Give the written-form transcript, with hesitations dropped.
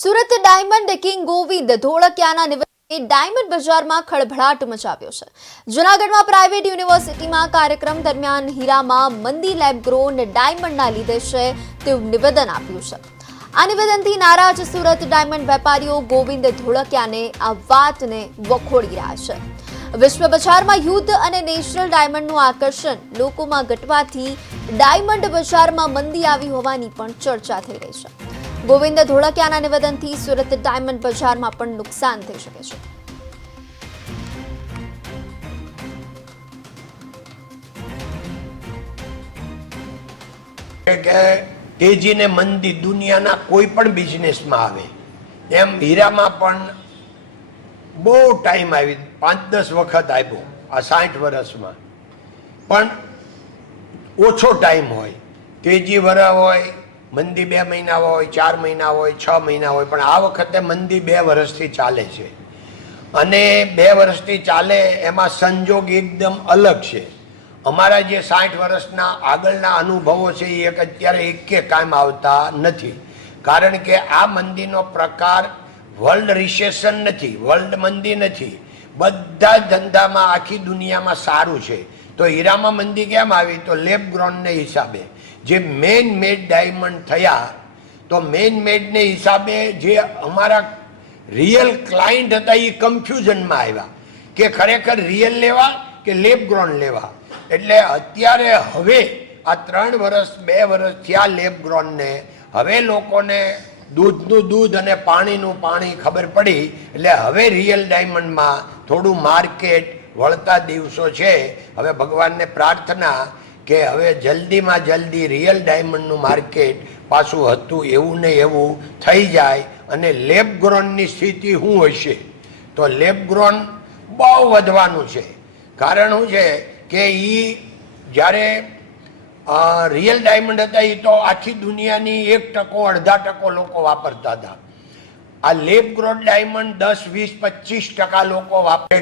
Surat diamond king Govind ધોળકિયાના નિવેદને diamond બજારમાં ખળભળાટ મચાવ્યો છે। જૂનાગઢમાં પ્રાઇવેટ યુનિવર્સિટીમાં કાર્યક્રમ દરમિયાન હીરામાં મંદી લેબ ગ્રોન ડાયમંડના લીધે છે તેવું નિવેદન આપ્યું છે। આ નિવેદનથી નારાજ સુરત ડાયમંડ વેપારીઓ ગોવિંદ ધોળકિયાને આ વાતને વખોડી રહ્યા છે। વિશ્વ બજારમાં યુદ્ધ અને નેશનલ ડાયમંડનું આકર્ષણ લોકોમાં ઘટવાથી ડાયમંડ બજારમાં મંદી આવી હોવાની પણ ચર્ચા થઈ રહી છે। ગોવિંદ ધોળકિયાના નિવેદનથી સુરત ડાયમંડ બજારમાં પણ નુકસાન થઈ શકે છે। કે તેજી ને મંદી દુનિયાના કોઈ પણ બિઝનેસમાં આવે એમ હીરામાં પણ બહુ ટાઈમ આવી 5-10 વખત આવ્યો આ 60 વર્ષમાં પણ ઓછો ટાઈમ હોય તેજી વરસ હોય મંદી 2 મહિના હોય 4 મહિના હોય 6 મહિના હોય પણ આ વખતે મંદી 2 વર્ષથી ચાલે છે અને 2 વર્ષથી ચાલે એમાં સંજોગ એકદમ અલગ છે। અમારા જે 60 વર્ષના આગળના અનુભવો છે એ અત્યારે એકે કામ આવતા નથી કારણ કે આ મંદીનો પ્રકાર વર્લ્ડ રિસેશન નથી, વર્લ્ડ મંદી નથી, બધા ધંધામાં આખી દુનિયામાં સારું છે। તો હીરામાં મંદી કેમ આવી? તો લેબ ગ્રોનને હિસાબે જે મેન મેડ ડાયમંડ થયા તો મેન મેડને હિસાબે જે અમારા રિયલ ક્લાયન્ટ હતા એ કન્ફ્યુઝનમાં આવ્યા કે ખરેખર રિયલ લેવા કે લેબ ગ્રોન લેવા। એટલે અત્યારે હવે આ 3 વર્ષ 2 વર્ષ થયા લેબ ગ્રોનને, હવે લોકોને દૂધનું દૂધ અને પાણીનું પાણી ખબર પડી એટલે હવે રિયલ ડાયમંડમાં થોડું માર્કેટ વળતા દિવસો છે। હવે ભગવાનને પ્રાર્થના કે હવે જલ્દીમાં જલ્દી રિયલ ડાયમંડનું માર્કેટ પાછું હતું એવું ને એવું થઈ જાય અને લેબ ગ્રોનની સ્થિતિ શું હશે? તો લેબ ગ્રોન બહુ વધવાનું છે। કારણ શું છે કે એ જ્યારે રિયલ ડાયમંડ હતા એ તો આખી દુનિયાની 1% 1/2% લોકો વાપરતા હતા। આ લેબ ગ્રોન ડાયમંડ 10, 20, 25% લોકો વાપરે।